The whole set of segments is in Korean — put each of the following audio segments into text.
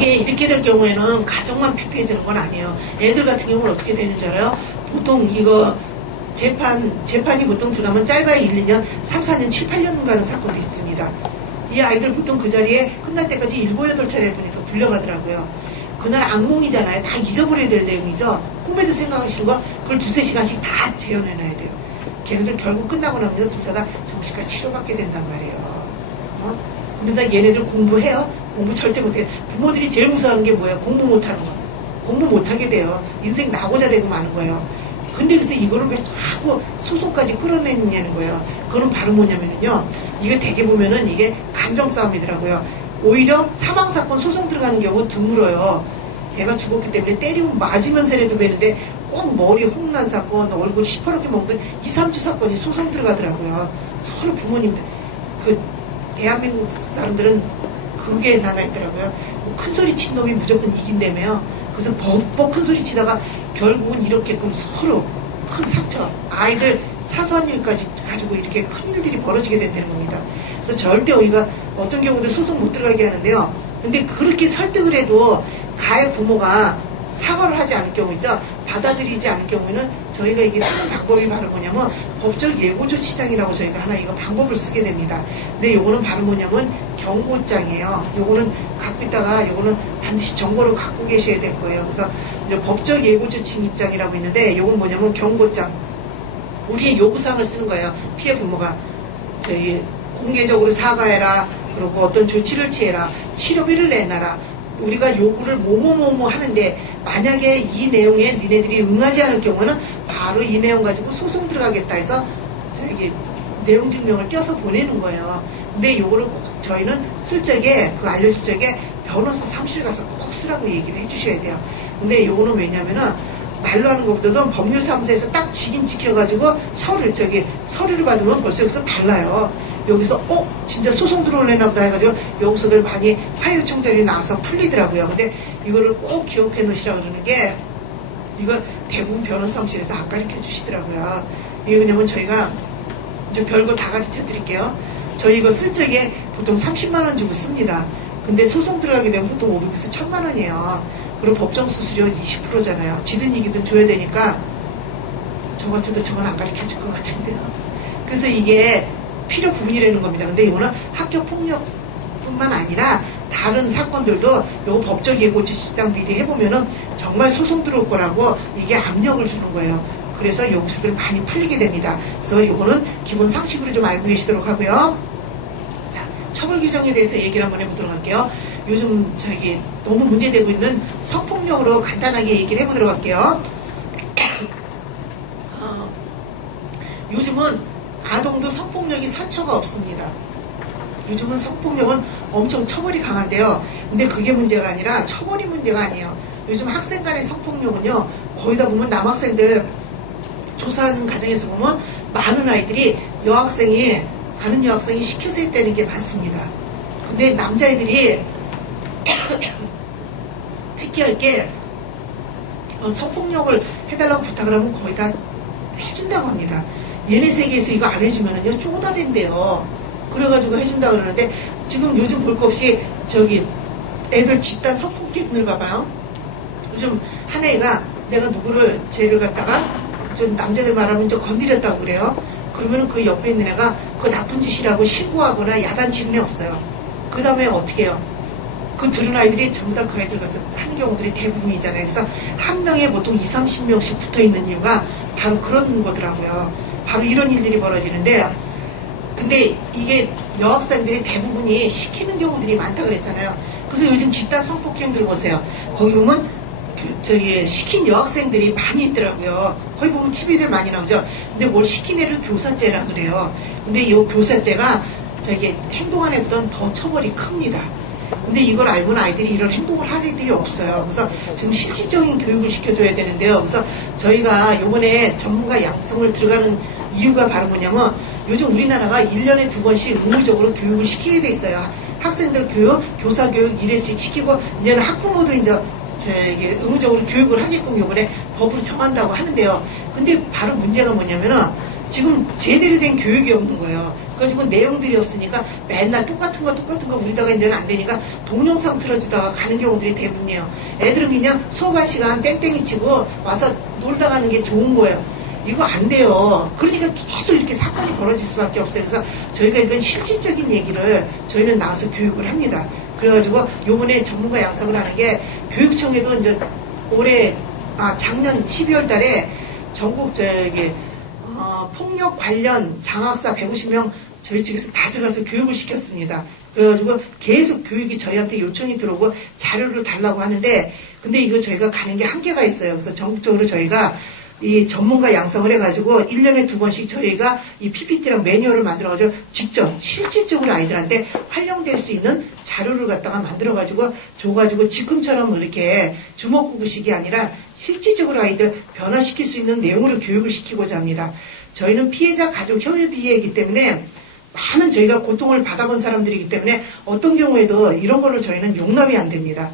이게 이렇게 될 경우에는 가정만 피폐해지는 건 아니에요. 애들 같은 경우는 어떻게 되는 줄 알아요? 보통 이거 재판이 보통 들어가면 짧아야 1, 2년, 3, 4년, 7, 8년 가는 사건도 있습니다. 이 아이들 보통 그 자리에 끝날 때까지 7, 8차례 보니까 불려가더라고요. 그날 악몽이잖아요. 다 잊어버려야 될 내용이죠. 꿈에도 생각하시는 거 그걸 2, 3시간씩 다 재현해놔야 돼요. 걔네들 결국 끝나고 나면 둘 다 정신과 치료받게 된단 말이에요. 그러다 얘네들 공부해요? 공부 절대 못해요. 부모들이 제일 무서워하는 게 뭐예요? 공부 못하는 거. 공부 못하게 돼요. 인생 나고자 되고 마는 거예요. 근데 그래서 이거를 왜 자꾸 소송까지 끌어내느냐는 거예요. 그건 바로 뭐냐면요. 이게 되게 보면은 이게 감정 싸움이더라고요. 오히려 사망사건 소송 들어가는 경우 드물어요. 얘가 죽었기 때문에 때리고 맞으면서라도 베는데 꼭 머리 홍난 사건, 얼굴 시퍼렇게 먹던 2, 3주 사건이 소송 들어가더라고요. 서로 부모님들. 대한민국 사람들은 그게 나가 있더라고요. 큰 소리 친 놈이 무조건 이긴다며요. 그래서 벅벅 큰 소리 치다가 결국은 이렇게끔 서로 큰 상처, 아이들 사소한 일까지 가지고 이렇게 큰 일들이 벌어지게 된다는 겁니다. 그래서 절대 우리가 어떤 경우도 소송 못 들어가게 하는데요. 근데 그렇게 설득을 해도 가해 부모가 사과를 하지 않을 경우 있죠. 받아들이지 않을 경우에는 저희가 이게 쓰는 방법이 바로 뭐냐면 법적 예고조치장이라고 저희가 하나 이거 방법을 쓰게 됩니다. 근데 요거는 바로 뭐냐면 경고장이에요. 요거는 갖고 있다가 요거는 반드시 정보를 갖고 계셔야 될 거예요. 그래서 이제 법적 예고조치장이라고 있는데 요건 뭐냐면 경고장. 우리의 요구사항을 쓰는 거예요. 피해 부모가 저희 공개적으로 사과해라. 그리고 어떤 조치를 취해라. 치료비를 내놔라. 우리가 요구를 뭐뭐뭐뭐 하는데 만약에 이 내용에 니네들이 응하지 않을 경우는 바로 이 내용 가지고 소송 들어가겠다 해서 저기 내용 증명을 띄어서 보내는 거예요. 근데 요거를 꼭 저희는 쓸 적에 그 알려줄 적에 변호사 사무실 가서 꼭 쓰라고 얘기를 해주셔야 돼요. 근데 요거는 왜냐면은 말로 하는 것보다도 법률사무소에서 딱 직인 지켜가지고 서류를 받으면 벌써 여기서 달라요. 여기서 진짜 소송 들어올래나 보다 해가지고 여기서들 많이 화해 요청자리 나와서 풀리더라고요. 근데 이거를 꼭 기억해 놓으시라고 그러는 게 이거 대부분 변호사 사무실에서 안 가르쳐 주시더라고요. 이게 왜냐면 저희가 이제 별거 다 가르쳐 드릴게요. 저희 이거 쓸 적에 보통 30만 원 주고 씁니다. 근데 소송 들어가게 되면 보통 500에서 1000만 원이에요. 그리고 법정 수수료 20%잖아요. 지든 이기든 줘야 되니까 저 같아도 저건 안 가르쳐 줄 것 같은데요. 그래서 이게 필요 부분이라는 겁니다. 근데 이거는 학교 폭력뿐만 아니라 다른 사건들도 요 법적 예고조치장 미리 해보면은 정말 소송 들어올 거라고 이게 압력을 주는 거예요. 그래서 여기서들 많이 풀리게 됩니다. 그래서 이거는 기본 상식으로 좀 알고 계시도록 하고요. 자, 처벌 규정에 대해서 얘기를 한번 해보도록 할게요. 요즘 저기 너무 문제되고 있는 성폭력으로 간단하게 얘기를 해보도록 할게요. 요즘은 아동도 성폭력이 선처가 없습니다. 요즘은 성폭력은 엄청 처벌이 강한데요. 근데 그게 문제가 아니라 처벌이 문제가 아니에요. 요즘 학생 간의 성폭력은요. 거의 다 보면 남학생들 조사하는 과정에서 보면 많은 아이들이 아는 여학생이 시켜서 했다는 게 많습니다. 근데 남자애들이 특이할 게 성폭력을 해달라고 부탁을 하면 거의 다 해준다고 합니다. 얘네 세계에서 이거 안 해주면은요 쪼다댄대요. 그래가지고 해준다고 그러는데 지금 요즘 볼 거 없이 저기 애들 집단 성폭행을 봐봐요. 요즘 한 애가 내가 누구를 쟤를 갖다가 좀 남자들 말하면 좀 건드렸다고 그래요. 그러면 그 옆에 있는 애가 그 나쁜 짓이라고 신고하거나 야단치는 애 없어요. 그 다음에 어떻게 해요? 그 들은 아이들이 전부 다 그 애들 가서 하는 경우들이 대부분이잖아요. 그래서 한 명에 보통 20, 30명씩 붙어 있는 이유가 바로 그런 거더라고요. 바로 이런 일들이 벌어지는데 근데 이게 여학생들이 대부분이 시키는 경우들이 많다고 그랬잖아요. 그래서 요즘 집단 성폭행들 보세요. 거기 보면 시킨 여학생들이 많이 있더라고요. 거기 보면 TV들 많이 나오죠. 근데 뭘 시킨 애를 교사죄라 그래요. 근데 이 교사죄가 행동한 애보다는 더 처벌이 큽니다. 근데 이걸 알고는 아이들이 이런 행동을 할 애들이 없어요. 그래서 지금 실질적인 교육을 시켜줘야 되는데요. 그래서 저희가 이번에 전문가 양성을 들어가는 이유가 바로 뭐냐면 요즘 우리나라가 1년에 2번씩 의무적으로 교육을 시키게 돼 있어요. 학생들 교육, 교사 교육 1회씩 시키고 이제는 학부모도 이제 의무적으로 교육을 하게끔 이번에 법으로 정한다고 하는데요. 근데 바로 문제가 뭐냐면은 지금 제대로 된 교육이 없는 거예요. 그래가지고 내용들이 없으니까 맨날 똑같은 거 우리다가 이제는 안 되니까 동영상 틀어주다가 가는 경우들이 대부분이에요. 애들은 그냥 수업 한 시간 땡땡이 치고 와서 놀다 가는 게 좋은 거예요. 이거 안 돼요. 그러니까 계속 이렇게 사건이 벌어질 수밖에 없어요. 그래서 저희가 이건 실질적인 얘기를 저희는 나와서 교육을 합니다. 그래가지고 요번에 전문가 양성을 하는 게 교육청에도 이제 작년 12월 달에 전국 폭력 관련 장학사 150명 저희 측에서 다 들어가서 교육을 시켰습니다. 그래가지고 계속 교육이 저희한테 요청이 들어오고 자료를 달라고 하는데 근데 이거 저희가 가는 게 한계가 있어요. 그래서 전국적으로 저희가 이 전문가 양성을 해가지고 1년에 2번씩 저희가 이 PPT랑 매뉴얼을 만들어가지고 직접 실질적으로 아이들한테 활용될 수 있는 자료를 갖다가 만들어가지고 줘가지고 지금처럼 이렇게 주먹구구식이 아니라 실질적으로 아이들 변화시킬 수 있는 내용으로 교육을 시키고자 합니다. 저희는 피해자 가족 협의회이기 때문에 많은 저희가 고통을 받아본 사람들이기 때문에 어떤 경우에도 이런 걸로 저희는 용납이 안 됩니다.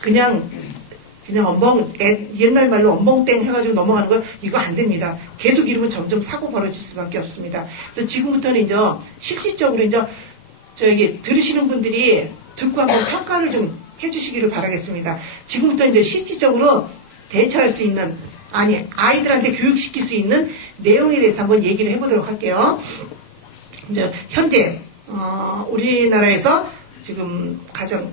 그냥 옛날 말로 엄벙땡 해가지고 넘어가는 거 이거 안 됩니다. 계속 이러면 점점 사고 벌어질 수밖에 없습니다. 그래서 지금부터는 이제 실질적으로 이제 저기 들으시는 분들이 듣고 한번 평가를 좀 해주시기를 바라겠습니다. 지금부터 이제 실질적으로 대처할 수 있는 아이들한테 교육시킬 수 있는 내용에 대해서 한번 얘기를 해보도록 할게요. 이제 현재 우리나라에서 지금 가장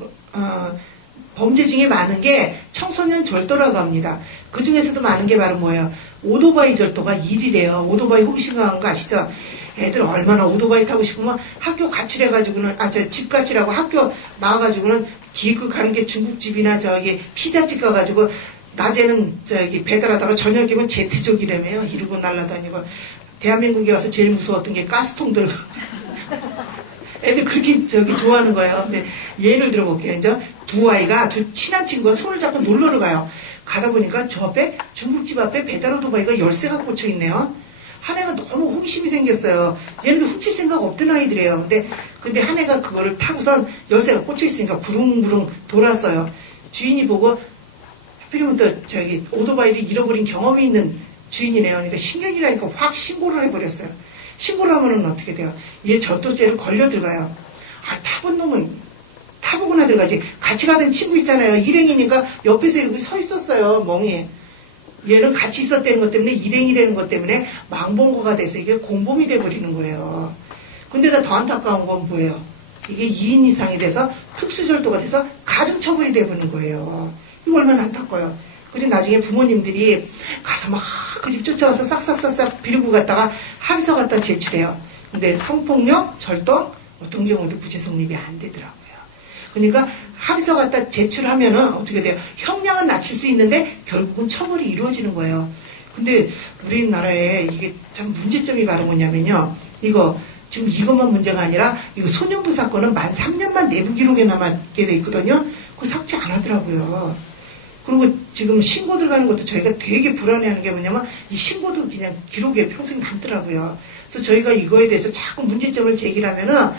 범죄 중에 많은 게 청소년 절도라고 합니다. 그 중에서도 많은 게 바로 뭐예요? 오토바이 절도가 1위래요. 오토바이 호기심 강한 거 아시죠? 애들 얼마나 오토바이 타고 싶으면 학교 가출해가지고는 집 가출하고 학교 나와가지고는 기획 가는 게 중국집이나 피자집 가가지고 낮에는 배달하다가 저녁이면 제트족이라며요. 이러고 날아다니고 대한민국에 와서 제일 무서웠던 게 가스통 들고 애들 그렇게 좋아하는 거예요. 근데 예를 들어볼게요. 이제 두 친한 친구가 손을 잡고 놀러를 가요. 가다 보니까 저 앞에 중국집 앞에 배달 오토바이가 열쇠가 꽂혀 있네요. 한 애가 너무 호기심이 생겼어요. 얘네들 훔칠 생각 없던 아이들이에요. 근데 한 애가 그거를 타고선 열쇠가 꽂혀 있으니까 부릉부릉 돌았어요. 주인이 보고 하필이면 또 오토바이를 잃어버린 경험이 있는 주인이네요. 그러니까 신경이라니까 확 신고를 해버렸어요. 신고를 하면은 어떻게 돼요? 얘 절도죄를 걸려 들어가요. 타본 놈은 타보고나 들어가지. 같이 가던 친구 있잖아요. 일행이니까 옆에서 이렇게 서 있었어요. 멍이. 얘는 같이 있었다는 것 때문에 일행이라는 것 때문에 망본거가 돼서 이게 공범이 돼버리는 거예요. 근데 더 안타까운 건 뭐예요? 이게 2인 이상이 돼서 특수절도가 돼서 가중처벌이 돼버리는 거예요. 이거 얼마나 안타까워요. 그래서 나중에 부모님들이 가서 막 그 집 쫓아와서 싹싹싹싹 빌고 갔다가 합의서 갖다 제출해요. 근데 성폭력, 절도 어떤 경우도 무죄 성립이 안 되더라고요. 그러니까 합의서 갖다 제출하면은 어떻게 돼요? 형량은 낮출 수 있는데 결국은 처벌이 이루어지는 거예요. 근데 우리나라에 이게 참 문제점이 바로 뭐냐면요. 지금 이것만 문제가 아니라 이거 소년부 사건은 만 3년만 내부 기록에 남게 돼 있거든요. 그거 삭제 안 하더라고요. 그리고 지금 신고 들어가는 것도 저희가 되게 불안해하는 게 뭐냐면 이 신고도 그냥 기록에 평생 남더라고요. 그래서 저희가 이거에 대해서 자꾸 문제점을 제기하면은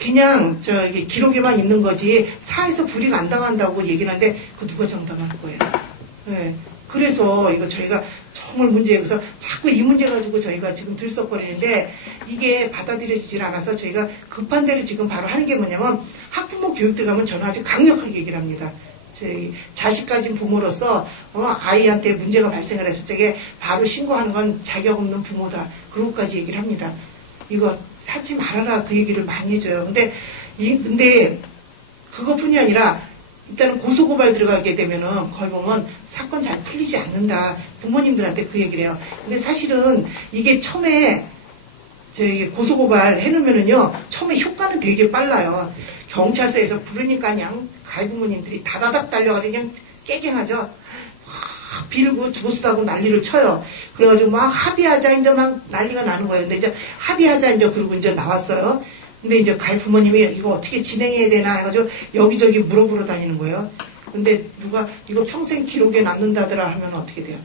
그냥 기록에만 있는 거지 사회에서 불이익 안 당한다고 얘기를 하는데 그 누가 정당할 거예요. 네. 그래서 이거 저희가 정말 문제예요. 그래서 자꾸 이 문제 가지고 저희가 지금 들썩거리는데 이게 받아들여지질 않아서 저희가 급한 대로 지금 바로 하는 게 뭐냐면 학부모 교육 들어가면 저는 아주 강력하게 얘기를 합니다. 자식 가진 부모로서 아이한테 문제가 발생을 했을 적에 바로 신고하는 건 자격 없는 부모다. 그런것까지 얘기를 합니다. 이거 하지 말아라 그 얘기를 많이 해줘요. 근데 그것뿐이 아니라 일단은 고소고발 들어가게 되면은 거의 보면 사건 잘 풀리지 않는다. 부모님들한테 그 얘기를 해요. 근데 사실은 이게 처음에 고소고발 해놓으면은요 처음에 효과는 되게 빨라요. 경찰서에서 부르니까 그냥 가해부모님들이 다다닥 달려가지고 그냥 깨갱하죠. 빌고 죽었다고 난리를 쳐요. 그래가지고 막 합의하자 이제 막 난리가 나는 거예요. 근데 이제 합의하자 이제 그러고 이제 나왔어요. 근데 이제 가해부모님이 이거 어떻게 진행해야 되나 해가지고 여기저기 물어보러 다니는 거예요. 근데 누가 이거 평생 기록에 남는다더라 하면 어떻게 돼요?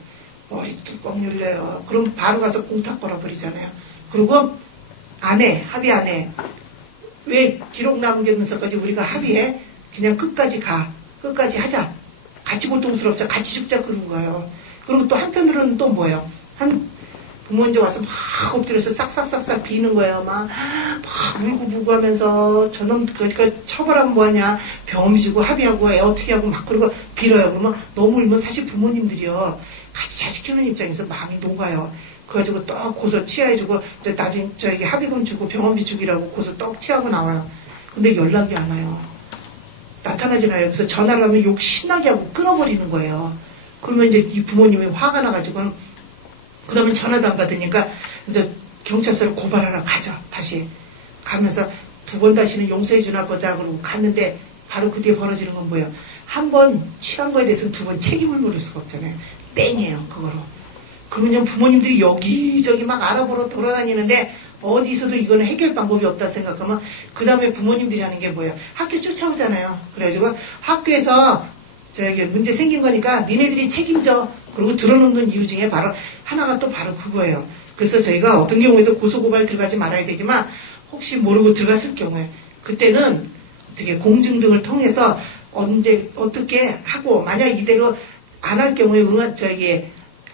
머리 뚜껑 열려요. 그럼 바로 가서 공탁 걸어버리잖아요. 그리고 안 해. 합의 안 해. 왜 기록 남기면서까지 우리가 합의해? 그냥 끝까지 가. 끝까지 하자. 같이 고통스럽자. 같이 죽자. 그런 거예요. 그리고 또 한편으로는 또 뭐예요? 부모님 와서 막 엎드려서 싹싹싹싹 비는 거예요. 막 울고불고 하면서 저놈 그러니까 처벌하면 뭐하냐. 병원비 주고 합의하고 애어트리하고 막 그러고 빌어요. 그러면 너무 울면 사실 부모님들이요. 같이 자식 키우는 입장에서 마음이 녹아요. 그래가지고 떡 고소 치아해주고 나중에 저에게 합의금 주고 병원비 주기라고 고소 떡 치하고 나와요. 근데 연락이 안 와요. 나타나지 않아요. 그래서 전화를 하면 욕 신나게 하고 끊어버리는 거예요. 그러면 이제 이 부모님이 화가 나가지고 그러면 전화도 안 받으니까 이제 경찰서를 고발하러 가죠. 다시 가면서 2번 다시는 용서해 주나 보자 그러고 갔는데 바로 그때 벌어지는 건 뭐예요? 한 번 취한 거에 대해서 2번 책임을 물을 수가 없잖아요. 땡이에요. 그거로. 그러면 부모님들이 여기저기 막 알아보러 돌아다니는데 어디서도 이거는 해결 방법이 없다 생각하면 그 다음에 부모님들이 하는 게 뭐예요? 학교 쫓아오잖아요. 그래가지고 학교에서 저기 문제 생긴 거니까 니네들이 책임져. 그리고 들어놓는 이유 중에 바로 하나가 또 바로 그거예요. 그래서 저희가 어떤 경우에도 고소고발 들어가지 말아야 되지만 혹시 모르고 들어갔을 경우에 그때는 어떻게 공증 등을 통해서 언제 어떻게 하고 만약 이대로 안 할 경우에 저기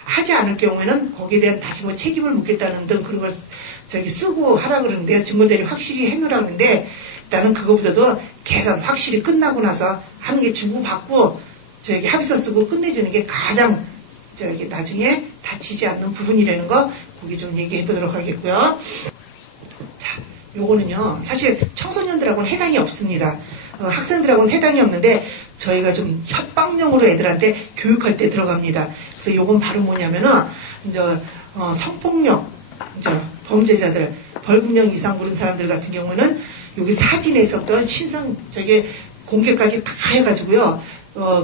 하지 않을 경우에는 거기에 대한 다시 뭐 책임을 묻겠다는 등 그런 걸 저기 쓰고 하라 그러는데요. 증거자료 확실히 해놓으라 그러는데 일단은 그거보다도 계산 확실히 끝나고 나서 하는 게 주고받고 저기 합의서 쓰고 끝내주는 게 가장 저기 나중에 다치지 않는 부분이라는 거 거기 좀 얘기해 보도록 하겠고요. 자, 요거는요 사실 청소년들하고는 해당이 없습니다. 학생들하고는 해당이 없는데 저희가 좀 협박용으로 애들한테 교육할 때 들어갑니다. 그래서 요건 바로 뭐냐면은 이제 성폭력 이제 범죄자들 벌금형 이상 물은 사람들 같은 경우는 여기 사진에서부터 신상 저게 공개까지 다 해가지고요.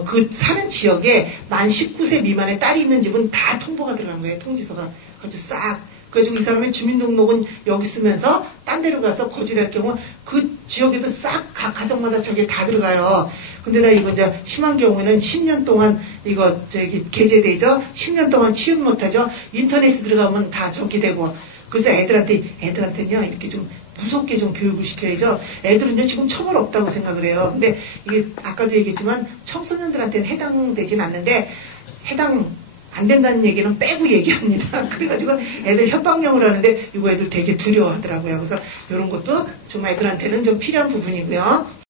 그 사는 지역에 만 19세 미만의 딸이 있는 집은 다 통보가 들어간 거예요. 통지서가 아주 싹. 그래가지고 이 사람의 주민등록은 여기 쓰면서 딴 데로 가서 거주할 경우 그 지역에도 싹 각 가정마다 저게 다 들어가요. 근데 나 이거 이제 심한 경우에는 10년 동안 이거 저기 게재되죠. 10년 동안 취업 못하죠. 인터넷에 들어가면 다 저기 되고. 그래서 애들한테는요 이렇게 좀 무섭게 좀 교육을 시켜야죠. 애들은요 지금 처벌 없다고 생각을 해요. 근데 이게 아까도 얘기했지만 청소년들한테는 해당되진 않는데 해당 안 된다는 얘기는 빼고 얘기합니다. 그래가지고 애들 협박용을 하는데 이거 애들 되게 두려워하더라고요. 그래서 이런 것도 좀 애들한테는 좀 필요한 부분이고요.